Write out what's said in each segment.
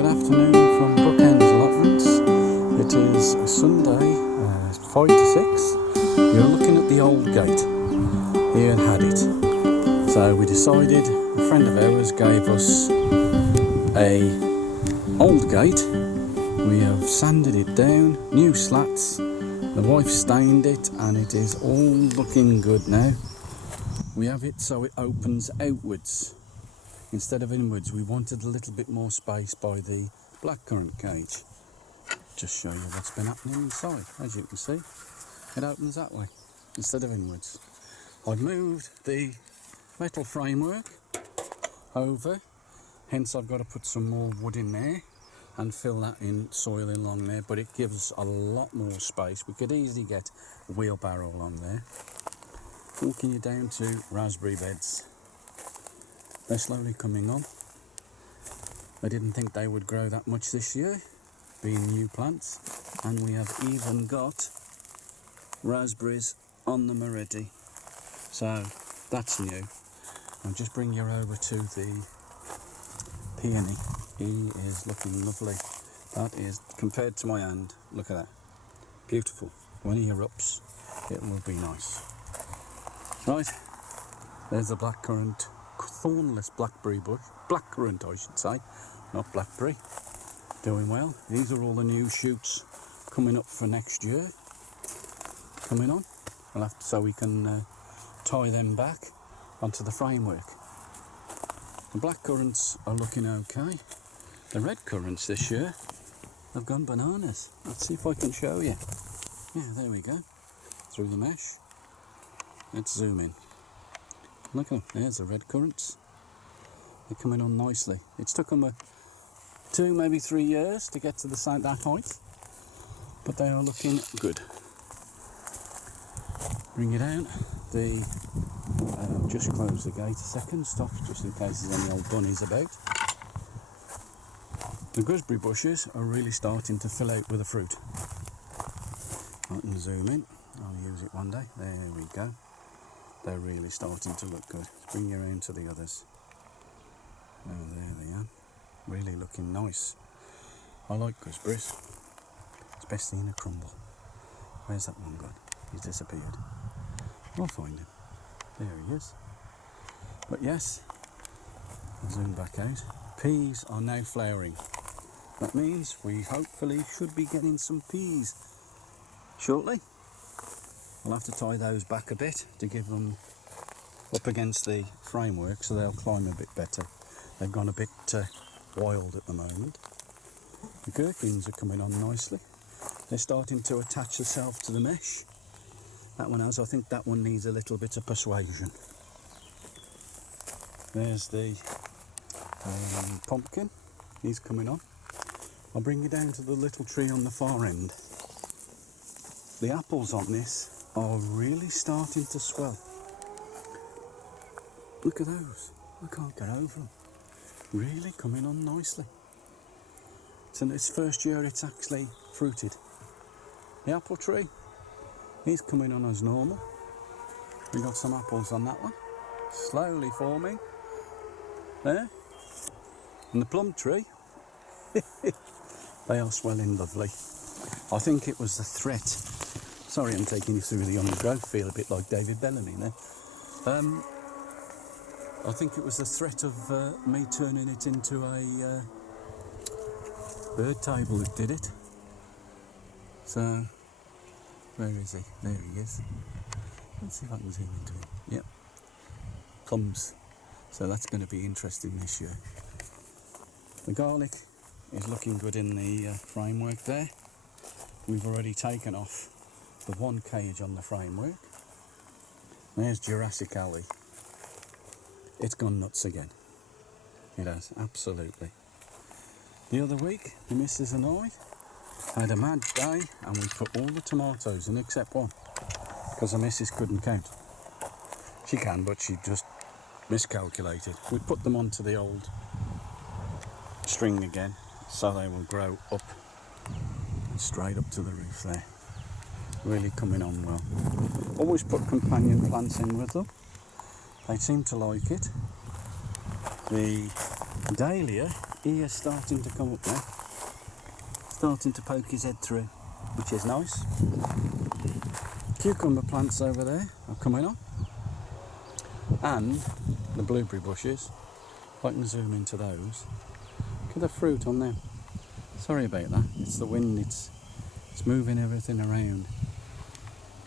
good afternoon from Bookends Allotments. It is Sunday, 5 to 6. You're looking at the old gate. Ian had it. So we decided, a friend of ours gave us a old gate. We have sanded it down, new slats. The wife stained it and it is all looking good now. We have it so it opens outwards instead of inwards. We wanted a little bit more space by the blackcurrant cage. Just show you what's been happening inside. As you can see, it opens that way instead of inwards. I've moved the metal framework over, hence I've got to put some more wood in there and fill that in, soil along there, but it gives a lot more space. We could easily get a wheelbarrow along there. Walking you down to raspberry beds. They're slowly coming on. I didn't think they would grow that much this year, being new plants, and we have even got raspberries on them already. So that's new. I'll just bring you over to the peony. He is looking lovely. That is, compared to my hand, look at that. Beautiful. When he erupts, it will be nice. Right, there's the blackcurrant, thornless blackberry bush. Blackcurrant, I should say, not blackberry. Doing well. These are all the new shoots coming up for next year. Coming on. We'll have to, so we can tie them back onto the framework. The blackcurrants are looking okay. The red currants this year have gone bananas. Let's see if I can show you. Yeah, there we go. Through the mesh. Let's zoom in. Look at them. There's the red currants. They're coming on nicely. It's took them 2, maybe 3 years to get to that height, but they are looking good. Bring it down. Just close the gate a second. Stop, just in case there's any old bunnies about. The gooseberry bushes are really starting to fill out with the fruit. I can zoom in. I'll use it one day. There we go. They're really starting to look good. Let's bring you around to the others. Oh, there they are. Really looking nice. I like gooseberries, especially in a crumble. Where's that one gone? He's disappeared. I'll find him. There he is. But yes, I'll zoom back out. Peas are now flowering. That means we hopefully should be getting some peas shortly. I'll have to tie those back a bit to give them up against the framework so they'll climb a bit better. They've gone a bit wild at the moment. The gherkins are coming on nicely. They're starting to attach themselves to the mesh. That one has. I think that one needs a little bit of persuasion. There's the pumpkin. He's coming on. I'll bring you down to the little tree on the far end. The apples on this are really starting to swell. Look at those. I can't get over them. Really coming on nicely. So this first year it's actually fruited. The apple tree, he's coming on as normal. We got some apples on that one. Slowly forming. There. And the plum tree, they are swelling lovely. I think it was the threat. Sorry, I'm taking you through the undergrowth. Feel a bit like David Bellamy there. I think it was the threat of me turning it into a bird table that did it. So, where is he? There he is. Let's see if I can zoom into him. Yep. Plums. So that's going to be interesting this year. The garlic is looking good in the framework there. We've already taken off the one cage on the framework. There's Jurassic Alley. It's gone nuts again. It has, absolutely. The other week, the missus and I had a mad day and we put all the tomatoes in except one because the missus couldn't count. She can, but she just miscalculated. We put them onto the old string again so they will grow up and straight up to the roof there. Really coming on well. Always put companion plants in with them. They seem to like it. The dahlia he is starting to come up now. Starting to poke his head through, which is nice. Cucumber plants over there are coming on. And the blueberry bushes. If I can zoom into those. Look at the fruit on them. Sorry about that. It's the wind, it's moving everything around.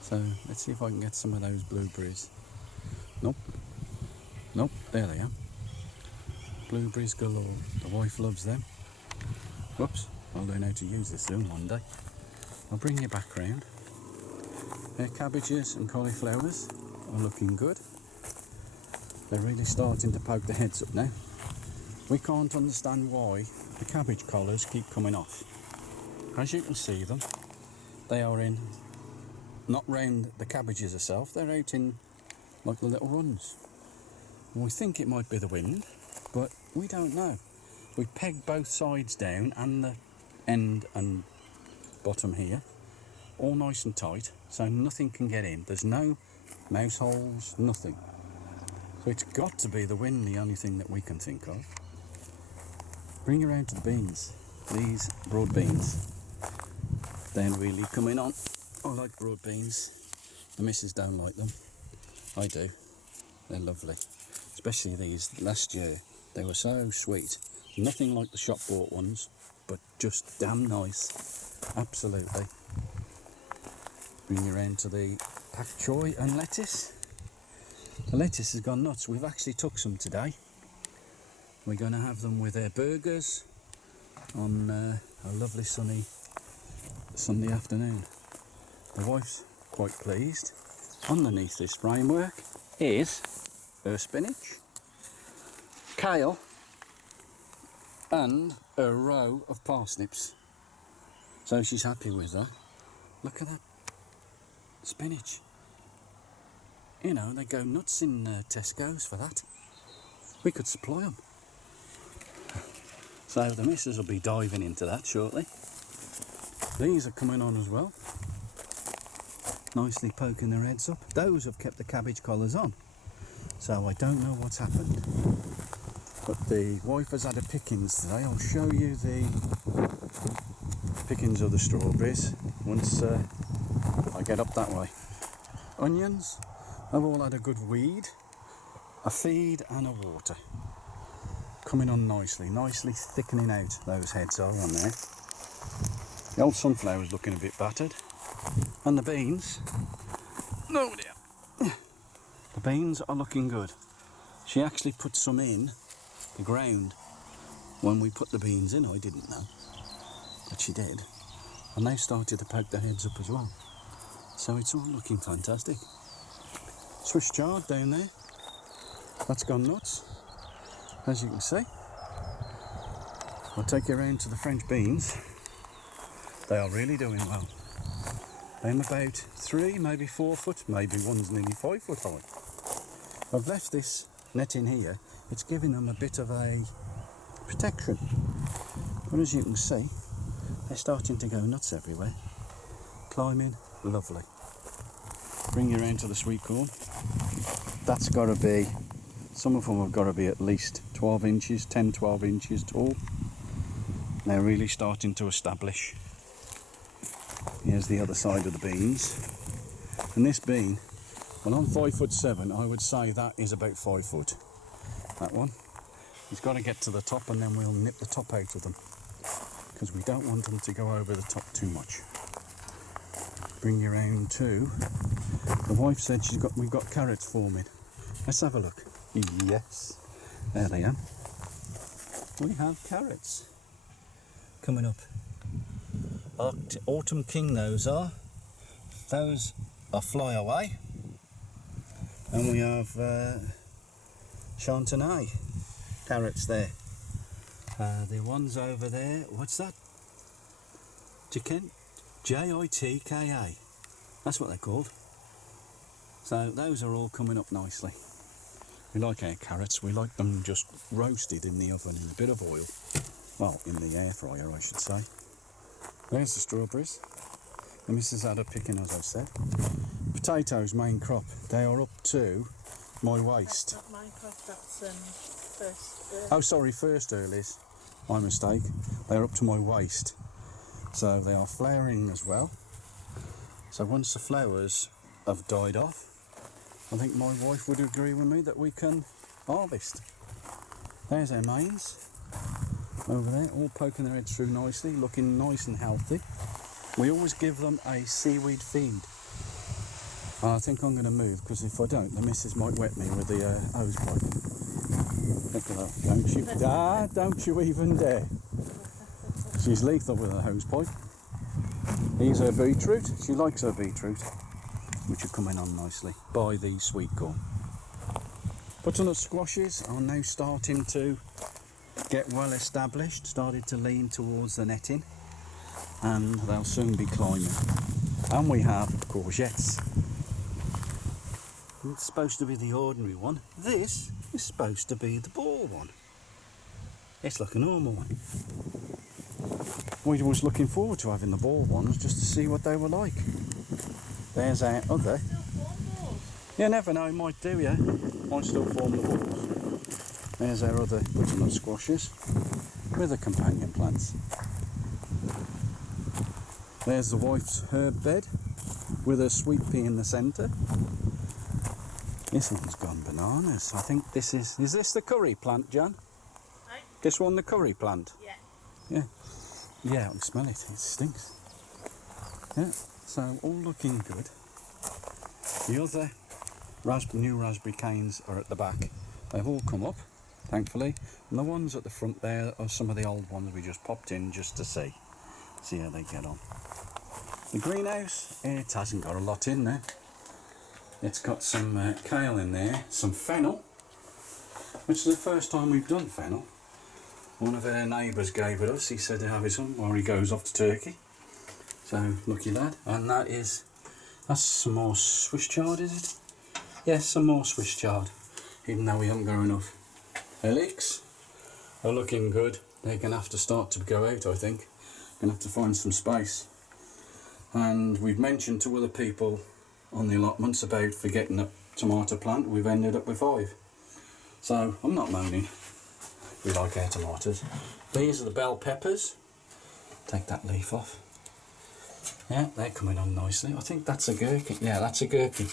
So let's see if I can get some of those blueberries. Nope. Nope, there they are. Blueberries galore. The wife loves them. Whoops, I'll learn how to use this soon one day. I'll bring you back round. Their cabbages and cauliflowers are looking good. They're really starting to poke their heads up now. We can't understand why the cabbage collars keep coming off. As you can see them, they are in, not round the cabbages herself, they're out in like the little runs. And we think it might be the wind, but we don't know. We pegged both sides down and the end and bottom here, all nice and tight, so nothing can get in. There's no mouse holes, nothing. So it's got to be the wind, the only thing that we can think of. Bring you around to the beans, these broad beans. They're really coming on. I like broad beans. The missus don't like them. I do. They're lovely. Especially these last year. They were so sweet. Nothing like the shop bought ones, but just damn nice. Absolutely. Bring you around to the pak choy and lettuce. The lettuce has gone nuts. We've actually took some today. We're going to have them with our burgers on a lovely sunny Sunday afternoon. The wife's quite pleased. Underneath this framework is her spinach, kale and a row of parsnips. So she's happy with that. Look at that spinach. You know, they go nuts in Tesco's for that. We could supply them. So the missus will be diving into that shortly. These are coming on as well. Nicely poking their heads up. Those have kept the cabbage collars on. So I don't know what's happened. But the wife has had a pickings today. I'll show you the pickings of the strawberries once I get up that way. Onions have all had a good weed, a feed and a water. Coming on nicely thickening out, those heads are on there. The old sunflower's looking a bit battered. And the beans, oh dear, the beans are looking good. She actually put some in the ground when we put the beans in. I didn't know, but she did. And they started to poke their heads up as well. So it's all looking fantastic. Swiss chard down there, that's gone nuts, as you can see. I'll take you around to the French beans. They are really doing well. I'm about 3, maybe 4 foot, maybe one's nearly 5 foot high. I've left this net in here. It's giving them a bit of a protection. But as you can see, they're starting to go nuts everywhere. Climbing, lovely. Bring you around to the sweet corn. That's got to be, some of them have got to be at least 12 inches, 10, 12 inches tall. They're really starting to establish. Here's the other side of the beans. And this bean, well, I'm 5'7", I would say that is about 5 foot. That one. He's got to get to the top and then we'll nip the top out of them. Because we don't want them to go over the top too much. Bring you round to, the wife said we've got carrots forming. Let's have a look. Yes, there they are. We have carrots coming up. Autumn King those are Fly Away, and we have Chantenay carrots there. The ones over there, what's that? Jitka, that's what they're called. So those are all coming up nicely. We like our carrots, we like them just roasted in the oven in a bit of oil. Well, in the air fryer I should say. There's the strawberries. The missus had a picking, as I said. Potatoes, main crop, they are up to my waist. That's not main crop, that's first. Oh sorry, first earlies. my mistake. They're up to my waist. So they are flowering as well. So once the flowers have died off, I think my wife would agree with me that we can harvest. There's our mains over there, all poking their heads through nicely, looking nice and healthy. We always give them a seaweed feed. And I think I'm going to move, because if I don't, the missus might wet me with the hose pipe. Look at that, don't you? Don't you even dare. She's lethal with her hose pipe. Here's her beetroot. She likes her beetroot, which are coming on nicely by the sweet corn. Butternut squashes are now starting to get well established, started to lean towards the netting, and they'll soon be climbing. And we have courgettes. It's supposed to be the ordinary one. This is supposed to be the ball one. It's like a normal one. We was looking forward to having the ball ones just to see what they were like. There's our other. You never know, might do, yeah. Might still form the balls. There's our other butternut squashes with the companion plants. There's the wife's herb bed with a sweet pea in the centre. This one's gone bananas. I think this is this the curry plant, Jan? Right. This one the curry plant? Yeah. Yeah. Yeah, I can smell it. It stinks. Yeah, so all looking good. The other new raspberry canes are at the back. They've all come up, thankfully. And the ones at the front there are some of the old ones we just popped in just to see how they get on. The greenhouse, it hasn't got a lot in there. It's got some kale in there, some fennel, which is the first time we've done fennel. One of our neighbours gave it us. He said to have it some while he goes off to Turkey. So lucky lad. And that's some more Swiss chard, is it? Yes, some more Swiss chard. Even though we haven't got enough. Our leeks are looking good. They're going to have to start to go out, I think. Going to have to find some space. And we've mentioned to other people on the allotments about forgetting a tomato plant. We've ended up with 5. So I'm not moaning. We like our tomatoes. These are the bell peppers. Take that leaf off. Yeah, they're coming on nicely. I think that's a gherkin. Yeah, that's a gherkin.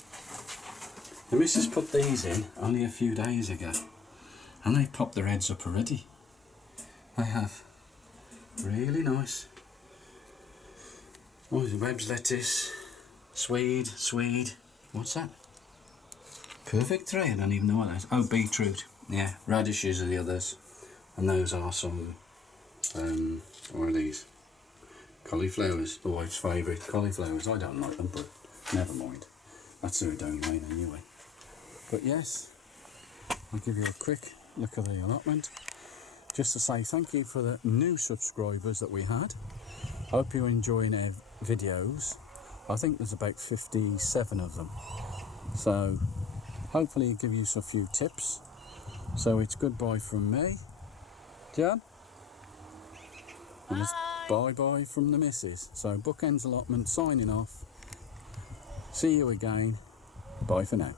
The missus put these in only a few days ago, and they popped their heads up already. They have. Really nice. Oh, the Webb's lettuce. Swede. What's that? Perfect tray. I don't even know what that is. Oh, beetroot. Yeah, radishes are the others. And those are some, what are these? Cauliflowers, the wife's favourite. Cauliflowers, I don't like them, but never mind. That's her domain anyway. But yes, I'll give you a quick look at the allotment. Just to say thank you for the new subscribers that we had. I hope you're enjoying our videos. I think there's about 57 of them. So hopefully give you a few tips. So it's goodbye from me. Jan? And it's bye-bye from the missus. So Bookends Allotment signing off. See you again. Bye for now.